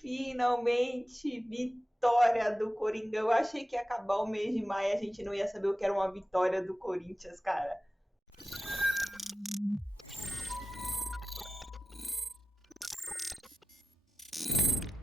Finalmente, vitória do Coringão. Eu achei que ia acabar o mês de maio, a gente não ia saber o que era uma vitória do Corinthians, cara.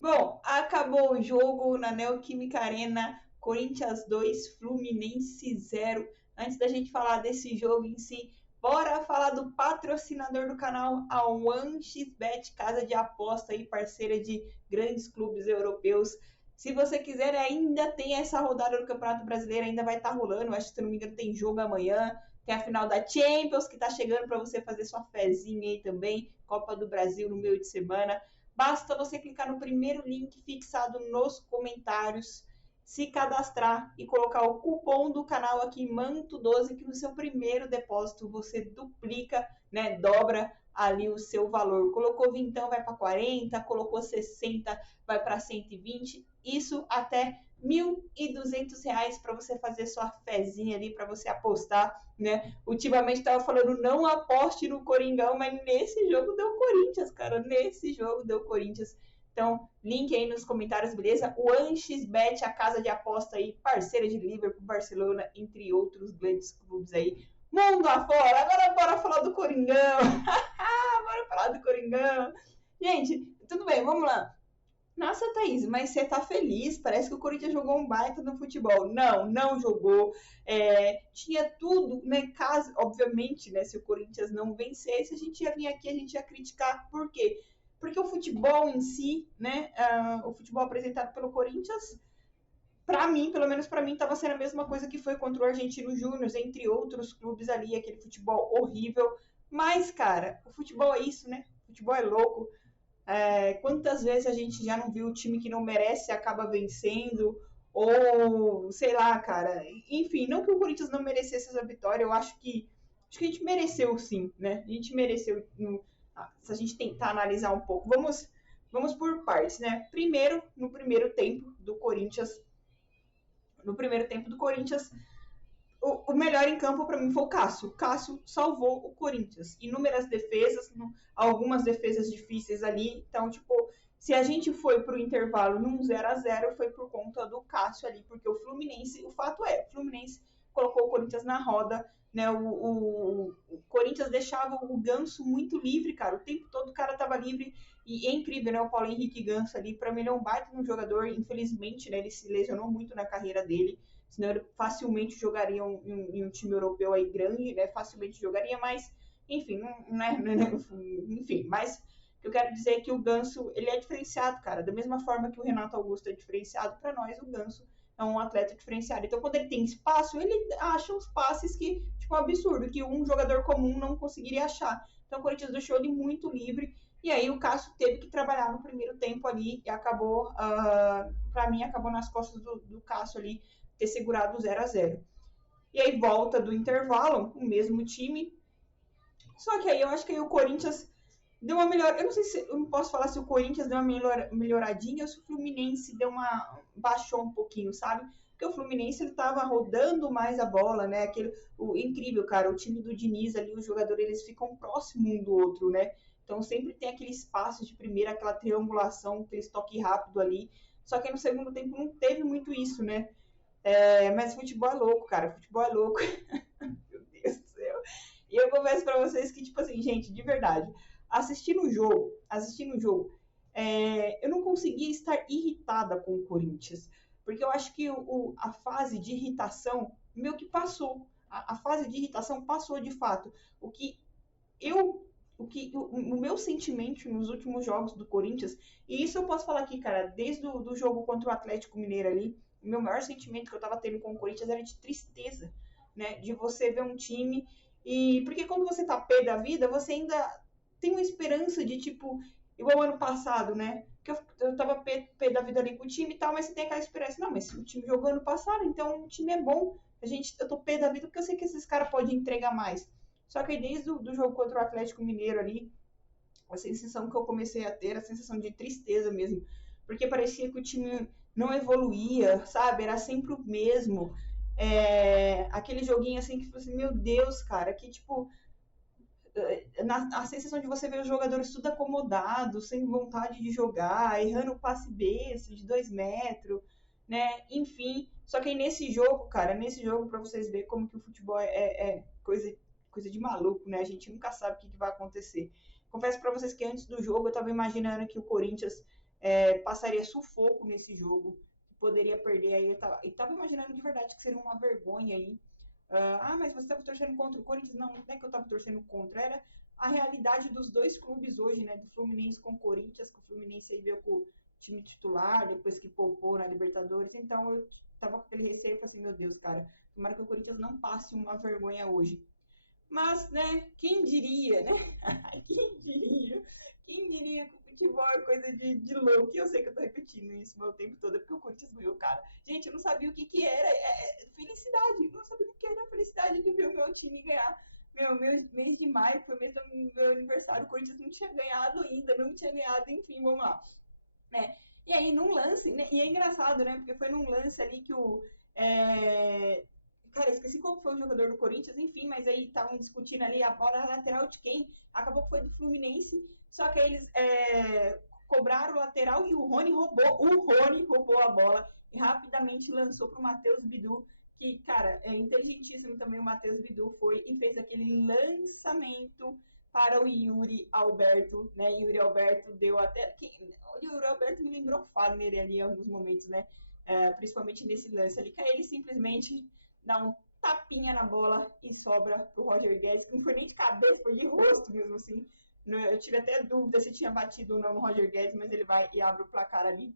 Bom, acabou o jogo na Neoquímica Arena, Corinthians 2, Fluminense 0. Antes da gente falar desse jogo em si, bora falar do patrocinador do canal, a OneXBet, casa de aposta e parceira de grandes clubes europeus. Se você quiser, ainda tem essa rodada do Campeonato Brasileiro, ainda vai estar rolando. Acho que, se não me engano, tem jogo amanhã. Tem a final da Champions, que está chegando para você fazer sua fezinha aí também. Copa do Brasil no meio de semana. Basta você clicar no primeiro link fixado nos comentários, se cadastrar e colocar o cupom do canal aqui, Manto12, que no seu primeiro depósito você duplica, né, dobra ali o seu valor. Colocou vintão, vai para 40, colocou 60, vai para 120, isso até R$ 1.200 para você fazer sua fezinha ali, para você apostar, né? Ultimamente estava falando, não aposte no Coringão, mas nesse jogo deu Corinthians, cara. Nesse jogo deu Corinthians. Então, link aí nos comentários, beleza? O OneXBet, a casa de aposta aí, parceira de Liverpool, Barcelona, entre outros grandes clubes aí. Mundo afora! Agora bora falar do Coringão! Bora falar do Coringão! Gente, tudo bem, vamos lá. Nossa, Thaís, mas você tá feliz? Parece que o Corinthians jogou um baita no futebol. Não jogou. Tinha tudo, né? Caso, obviamente, né? Se o Corinthians não vencesse, a gente ia vir aqui, a gente ia criticar. Por quê? Porque o futebol em si, né? O futebol apresentado pelo Corinthians, para mim, pelo menos para mim, estava sendo a mesma coisa que foi contra o Argentino Júnior, entre outros clubes ali, aquele futebol horrível. Mas, cara, o futebol é isso, né? O futebol é louco. Quantas vezes a gente já não viu o time que não merece acaba vencendo, ou sei lá, cara. Enfim, não que o Corinthians não merecesse essa vitória, eu acho que a gente mereceu sim, né? A gente mereceu, se a gente tentar analisar um pouco. Vamos por partes, né? Primeiro, no primeiro tempo do Corinthians, o melhor em campo para mim foi o Cássio. O Cássio salvou o Corinthians. Inúmeras defesas, algumas defesas difíceis ali. Então, tipo, se a gente foi pro intervalo num 0-0, foi por conta do Cássio ali, porque o Fluminense, o fato é, o Fluminense colocou o Corinthians na roda, né? O Corinthians deixava o Ganso muito livre, cara. O tempo todo o cara tava livre e é incrível, né? O Paulo Henrique Ganso ali, pra mim ele é um baita no jogador, infelizmente, né? Ele se lesionou muito na carreira dele, senão ele facilmente jogaria em um time europeu aí grande, né? Facilmente jogaria, mas, enfim, enfim, mas o que eu quero dizer é que o Ganso, ele é diferenciado, cara. Da mesma forma que o Renato Augusto é diferenciado, para nós o Ganso é um atleta diferenciado. Então, quando ele tem espaço, ele acha uns passes que, tipo, um absurdo, que um jogador comum não conseguiria achar. Então, o Corinthians deixou ele muito livre. E aí, o Cássio teve que trabalhar no primeiro tempo ali e acabou, para mim, acabou nas costas do Cássio ali ter segurado o 0-0. E aí, volta do intervalo, o mesmo time. Só que aí, eu acho que aí o Corinthians deu uma melhor. Eu não sei se eu não posso falar se o Corinthians deu uma melhoradinha ou se o Fluminense baixou um pouquinho, sabe? Porque o Fluminense ele tava rodando mais a bola, né? Incrível, cara. O time do Diniz ali, os jogadores eles ficam próximos um do outro, né? Então sempre tem aquele espaço de primeira, aquela triangulação, aquele toque rápido ali. Só que aí no segundo tempo não teve muito isso, né? Mas futebol é louco, cara. Futebol é louco. Meu Deus do céu. E eu confesso pra vocês que, tipo assim, gente, de verdade, assistindo o jogo, eu não conseguia estar irritada com o Corinthians, porque eu acho que a fase de irritação meio que passou. A fase de irritação passou de fato. O meu sentimento nos últimos jogos do Corinthians, e isso eu posso falar aqui, cara, desde o do jogo contra o Atlético Mineiro ali, o meu maior sentimento que eu tava tendo com o Corinthians era de tristeza, né? De você ver um time. Porque quando você tá pé da vida, você ainda tem uma esperança de, tipo, igual ano passado, né? Que eu tava pé da vida ali com o time e tal, mas você tem aquela esperança. Não, mas o time jogou ano passado, então o time é bom. Eu tô pé da vida porque eu sei que esses caras podem entregar mais. Só que aí desde o jogo contra o Atlético Mineiro ali, a sensação que eu comecei a ter, a sensação de tristeza mesmo. Porque parecia que o time não evoluía, sabe? Era sempre o mesmo. Aquele joguinho assim que, assim, meu Deus, cara, que tipo, a sensação de você ver os jogadores tudo acomodados, sem vontade de jogar, errando o passe besta de 2 metros, né? Enfim, só que aí nesse jogo, cara, para vocês verem como que o futebol é coisa de maluco, né? A gente nunca sabe o que vai acontecer. Confesso para vocês que antes do jogo eu tava imaginando que o Corinthians passaria sufoco nesse jogo, poderia perder aí, eu tava imaginando de verdade que seria uma vergonha aí. Mas você estava torcendo contra o Corinthians? Não, não é que eu estava torcendo contra, era a realidade dos dois clubes hoje, né? Do Fluminense com o Corinthians, que o Fluminense aí veio com o time titular, depois que poupou na Libertadores, então eu tava com aquele receio, eu falei assim, meu Deus, cara, tomara que o Corinthians não passe uma vergonha hoje. Mas, né, quem diria, né? Quem diria? Quem diria que o futebol é coisa de louco? E eu sei que eu tô repetindo isso o meu tempo todo, porque o Corinthians ganhou, cara. Gente, eu não sabia o que era felicidade. Eu não sabia o que era a felicidade de ver o meu time ganhar. Meu mês de maio foi mês do meu aniversário. O Corinthians não tinha ganhado ainda, não tinha ganhado, enfim, vamos lá. Né? E aí, num lance, né? E é engraçado, né? Porque foi num lance ali que o. Cara, esqueci qual foi o jogador do Corinthians, enfim, mas aí estavam discutindo ali a bola lateral de quem? Acabou que foi do Fluminense, só que aí eles cobraram o lateral e o Rony roubou a bola e rapidamente lançou para o Matheus Bidu, que, cara, é inteligentíssimo também o Matheus Bidu foi e fez aquele lançamento para o Yuri Alberto, né? Yuri Alberto deu até. O Yuri Alberto me lembrou o Fagner ali em alguns momentos, né? Principalmente nesse lance ali, que aí ele simplesmente dá um tapinha na bola e sobra pro Roger Guedes, que não foi nem de cabeça, foi de rosto mesmo assim. Eu tive até dúvida se tinha batido ou não no Roger Guedes, mas ele vai e abre o placar ali.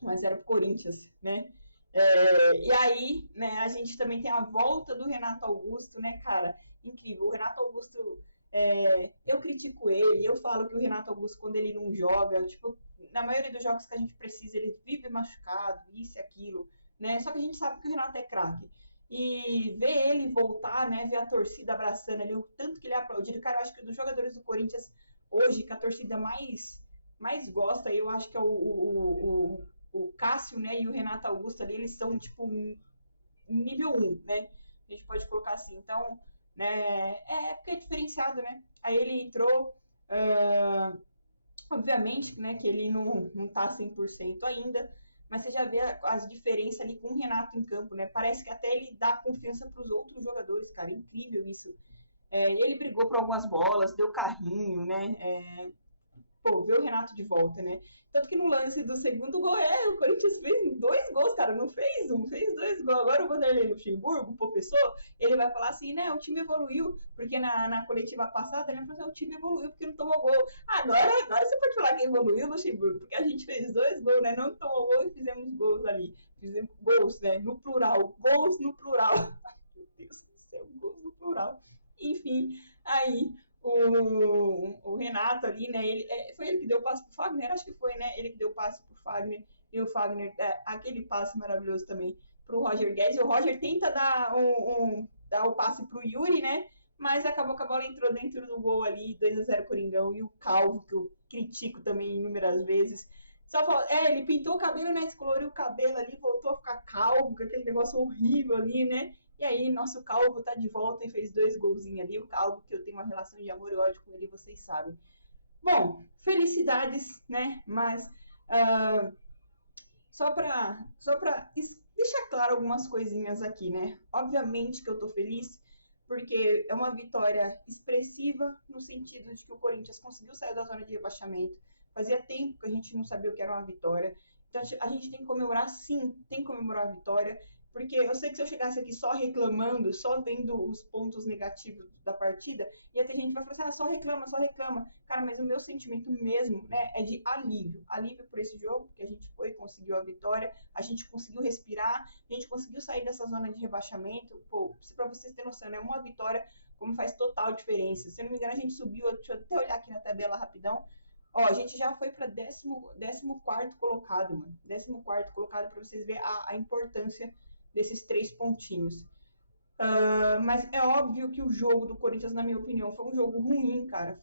Mas era pro Corinthians, né? E aí, né, a gente também tem a volta do Renato Augusto, né, cara? Incrível. O Renato Augusto, eu critico ele, eu falo que o Renato Augusto, quando ele não joga, tipo, na maioria dos jogos que a gente precisa, ele vive machucado, isso e aquilo, né? Só que a gente sabe que o Renato é craque. E ver ele voltar, né, ver a torcida abraçando ali, o tanto que ele é aplaudido. Cara, eu acho que dos jogadores do Corinthians hoje, que a torcida mais gosta, eu acho que é o Cássio, né, e o Renato Augusto ali, eles são, tipo, nível 1, né? A gente pode colocar assim. Então, né, porque é diferenciado, né? Aí ele entrou, obviamente, né, que ele não tá 100% ainda, mas você já vê as diferenças ali com o Renato em campo, né? Parece que até ele dá confiança para os outros jogadores, cara. Incrível isso. E ele brigou por algumas bolas, deu carrinho, né? Ver o Renato de volta, né? Tanto que no lance do segundo gol, o Corinthians fez 2 gols, cara, não fez um, fez 2 gols. Agora o Vanderlei Luxemburgo, o professor, ele vai falar assim, né, o time evoluiu, porque na coletiva passada, ele falou assim, o time evoluiu porque não tomou gol. Agora você pode falar que evoluiu, Luxemburgo, porque a gente fez 2 gols, né, não tomou gol e fizemos gols ali. Fizemos gols, né, no plural, gols no plural. Meu Deus do céu, gols no plural. Enfim, aí o Renato ali, né? Foi ele que deu o passe pro Fagner? Acho que foi, né? Ele que deu o passe pro Fagner e o Fagner, aquele passe maravilhoso também pro Roger Guedes. O Roger tenta dar dar o passe pro Yuri, né? Mas acabou que a bola entrou dentro do gol ali, 2-0 Coringão, e o Calvo, que eu critico também inúmeras vezes. Ele pintou o cabelo, né? Descoloriu o cabelo ali, voltou a ficar calvo, com aquele negócio horrível ali, né? E aí, nosso Calvo tá de volta e fez 2 golzinhos ali. O Calvo, que eu tenho uma relação de amor e ódio com ele, vocês sabem. Bom, felicidades, né? Mas só pra deixar claro algumas coisinhas aqui, né? Obviamente que eu tô feliz, porque é uma vitória expressiva no sentido de que o Corinthians conseguiu sair da zona de rebaixamento. Fazia tempo que a gente não sabia o que era uma vitória. Então a gente tem que comemorar, sim, tem que comemorar a vitória. Porque eu sei que se eu chegasse aqui só reclamando, só vendo os pontos negativos da partida, ia ter gente que vai falar assim, só reclama, só reclama. Cara, mas o meu sentimento mesmo, né, é de alívio. Alívio por esse jogo, porque a gente conseguiu a vitória, a gente conseguiu respirar, a gente conseguiu sair dessa zona de rebaixamento. Pô, pra vocês terem noção, né, uma vitória como faz total diferença. Se eu não me engano, a gente subiu, deixa eu até olhar aqui na tabela rapidão, a gente já foi para 14º colocado, mano. 14º colocado, para vocês verem a importância desses 3 pontinhos. Mas é óbvio que o jogo do Corinthians, na minha opinião, foi um jogo ruim, cara.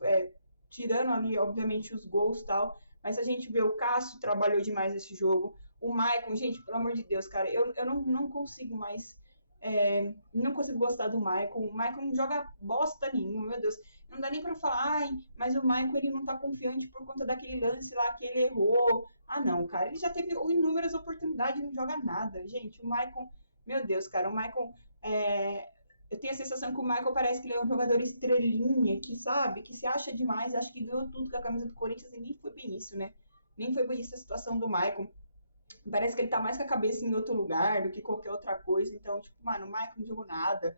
Tirando ali, obviamente, os gols e tal. Mas a gente vê o Cássio trabalhou demais nesse jogo. O Maicon, gente, pelo amor de Deus, cara, eu não consigo mais Não consigo gostar do Maicon. O Maicon não joga bosta nenhuma, meu Deus. Não dá nem pra falar, ai, mas o Maicon ele não tá confiante por conta daquele lance lá que ele errou. Ah, não, cara. Ele já teve inúmeras oportunidades e não joga nada. Gente, o Maicon, meu Deus, cara, o Maicon. Eu tenho a sensação que o Michael parece que ele é um jogador estrelinha, que sabe, que se acha demais, acha que ganhou tudo com a camisa do Corinthians e nem foi bem isso, né? Nem foi bem isso a situação do Michael. Parece que ele tá mais com a cabeça em outro lugar do que qualquer outra coisa. Então, tipo, mano, o Michael não jogou nada.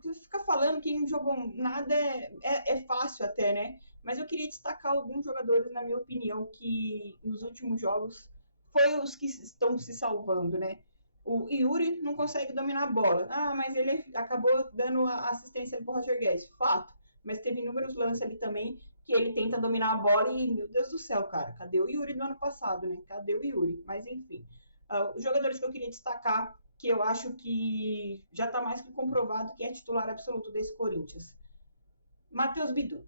Ficar falando que não jogou nada é fácil até, né? Mas eu queria destacar alguns jogadores, na minha opinião, que nos últimos jogos foi os que estão se salvando, né? O Yuri não consegue dominar a bola. Ah, mas ele acabou dando a assistência pro Roger Guedes. Fato. Mas teve inúmeros lances ali também que ele tenta dominar a bola e, meu Deus do céu, cara, cadê o Yuri do ano passado, né? Cadê o Yuri? Mas enfim. Os jogadores que eu queria destacar, que eu acho que já está mais que comprovado que é titular absoluto desse Corinthians. Matheus Bidu.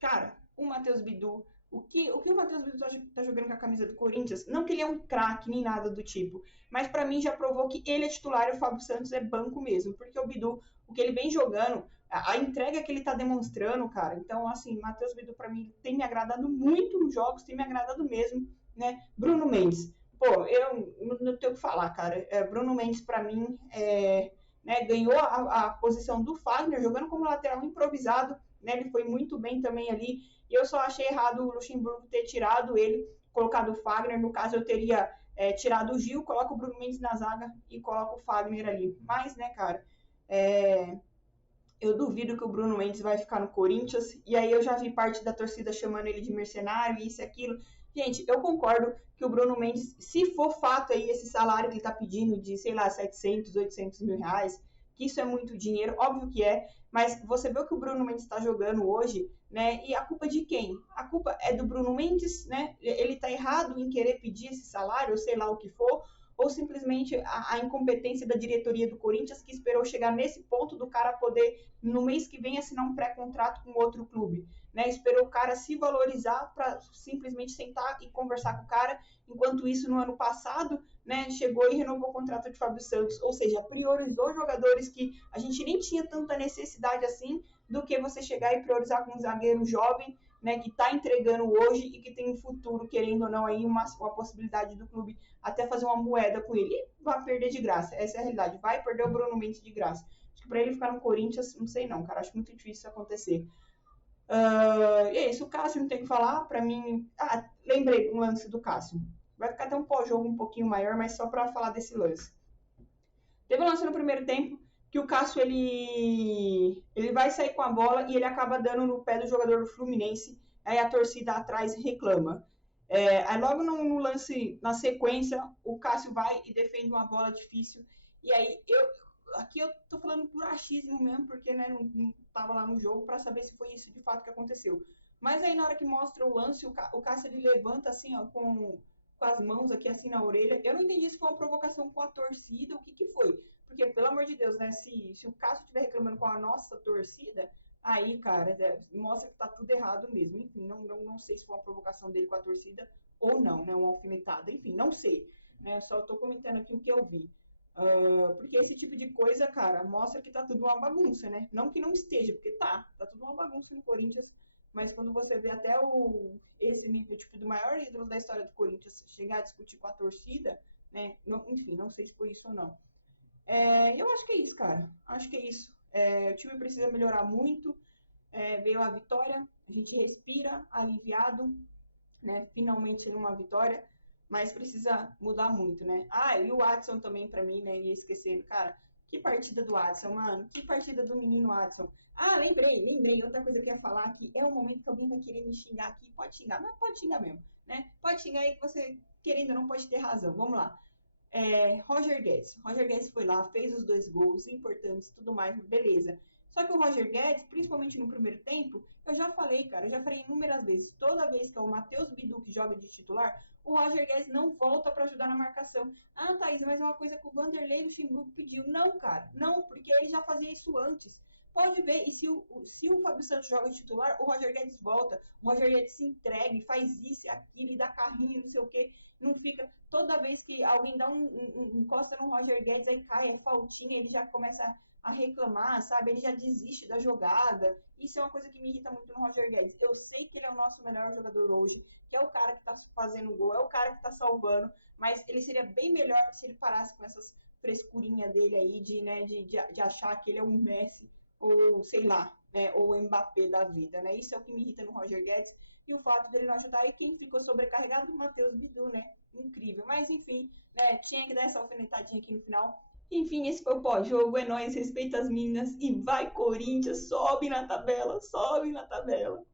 Cara, o Matheus Bidu, o que o Matheus Bidu tá jogando com a camisa do Corinthians, não que ele é um craque nem nada do tipo, mas para mim já provou que ele é titular e o Fábio Santos é banco mesmo, porque o Bidu, o que ele vem jogando, a entrega que ele tá demonstrando, cara, então assim, Matheus Bidu para mim tem me agradado muito nos jogos, tem me agradado mesmo, né? Bruno Mendes, pô, eu não tenho o que falar, cara, Bruno Mendes para mim ganhou a posição do Fagner, jogando como lateral improvisado, né? Ele foi muito bem também ali. E eu só achei errado o Luxemburgo ter tirado ele, colocado o Fagner. No caso, eu teria tirado o Gil, coloco o Bruno Mendes na zaga e coloco o Fagner ali. Mas, né, cara, eu duvido que o Bruno Mendes vai ficar no Corinthians. E aí eu já vi parte da torcida chamando ele de mercenário, isso e aquilo. Gente, eu concordo que o Bruno Mendes, se for fato aí esse salário que ele tá pedindo de, sei lá, 700, 800 mil reais, que isso é muito dinheiro, óbvio que é, mas você vê o que o Bruno Mendes está jogando hoje, né? E a culpa de quem? A culpa é do Bruno Mendes, né? Ele tá errado em querer pedir esse salário, ou sei lá o que for, ou simplesmente a incompetência da diretoria do Corinthians que esperou chegar nesse ponto do cara poder, no mês que vem, assinar um pré-contrato com outro clube, né? Esperou o cara se valorizar para simplesmente sentar e conversar com o cara, enquanto isso, no ano passado, né, chegou e renovou o contrato de Fábio Santos, ou seja, priorizou jogadores que a gente nem tinha tanta necessidade assim, do que você chegar e priorizar com um zagueiro jovem, né, que está entregando hoje e que tem um futuro, querendo ou não, aí uma possibilidade do clube até fazer uma moeda com ele. E vai perder de graça, essa é a realidade. Vai perder o Bruno Mendes de graça. Acho que para ele ficar no Corinthians, não sei não, cara. Acho muito difícil isso acontecer. E é isso, o Cássio não tem o que falar. Para mim, lembrei um lance do Cássio. Vai ficar até um pós-jogo um pouquinho maior, mas só para falar desse lance. Teve um lance no primeiro tempo que o Cássio ele vai sair com a bola e ele acaba dando no pé do jogador do Fluminense. Aí a torcida atrás reclama. Aí logo no lance, na sequência, o Cássio vai e defende uma bola difícil. E aí aqui eu tô falando por achismo mesmo, porque né, não tava lá no jogo para saber se foi isso de fato que aconteceu. Mas aí na hora que mostra o lance, o Cássio ele levanta assim, ó, com as mãos aqui assim na orelha. Eu não entendi se foi uma provocação com a torcida, o que foi. Porque, pelo amor de Deus, né, se o Cássio estiver reclamando com a nossa torcida, aí, cara, mostra que tá tudo errado mesmo. Enfim, não sei se foi uma provocação dele com a torcida ou não, né, uma alfinetada. Enfim, não sei. Né, só tô comentando aqui o que eu vi. Porque esse tipo de coisa, cara, mostra que tá tudo uma bagunça, né? Não que não esteja, porque tá tudo uma bagunça no Corinthians, mas quando você vê até esse nível, tipo, do maior ídolo da história do Corinthians chegar a discutir com a torcida, né? Enfim, não sei se foi isso ou não. Eu acho que é isso, cara. Acho que é isso. O time precisa melhorar muito. Veio a vitória, a gente respira aliviado, né? Finalmente numa vitória, mas precisa mudar muito, né? E o Adson também pra mim, né? Ia esquecendo, cara. Que partida do Adson, mano. Que partida do menino Adson. Lembrei. Outra coisa que eu ia falar aqui é o momento que alguém vai querer me xingar aqui. Pode xingar, mas pode xingar mesmo, né? Pode xingar aí que você, querendo ou não, pode ter razão. Vamos lá. Roger Guedes. Roger Guedes foi lá, fez os 2 gols importantes, tudo mais, beleza. Só que o Roger Guedes, principalmente no primeiro tempo, eu já falei inúmeras vezes, toda vez que é o Matheus Bidu que joga de titular, o Roger Guedes não volta para ajudar na marcação. Thaís, mas é uma coisa que o Vanderlei Luxemburgo pediu. Não, cara, não, porque ele já fazia isso antes. pode ver. E se o Fábio Santos joga titular, o Roger Guedes volta. O Roger Guedes se entrega e faz isso e aquilo, e dá carrinho, não sei o quê. Não fica. Toda vez que alguém dá encosta no Roger Guedes, aí cai, é faltinha, ele já começa a reclamar, sabe? Ele já desiste da jogada. Isso é uma coisa que me irrita muito no Roger Guedes. Eu sei que ele é o nosso melhor jogador hoje, que é o cara que tá fazendo gol, é o cara que tá salvando, mas ele seria bem melhor se ele parasse com essas frescurinha dele aí de achar que ele é um Messi ou sei lá, né, ou o Mbappé da vida, né? Isso é o que me irrita no Roger Guedes e o fato dele não ajudar. E quem ficou sobrecarregado? O Matheus Bidu, né? Incrível. Mas enfim, né, tinha que dar essa alfinetadinha aqui no final. Enfim, esse foi o pós-jogo, é nóis, respeita as meninas e vai Corinthians, sobe na tabela, sobe na tabela.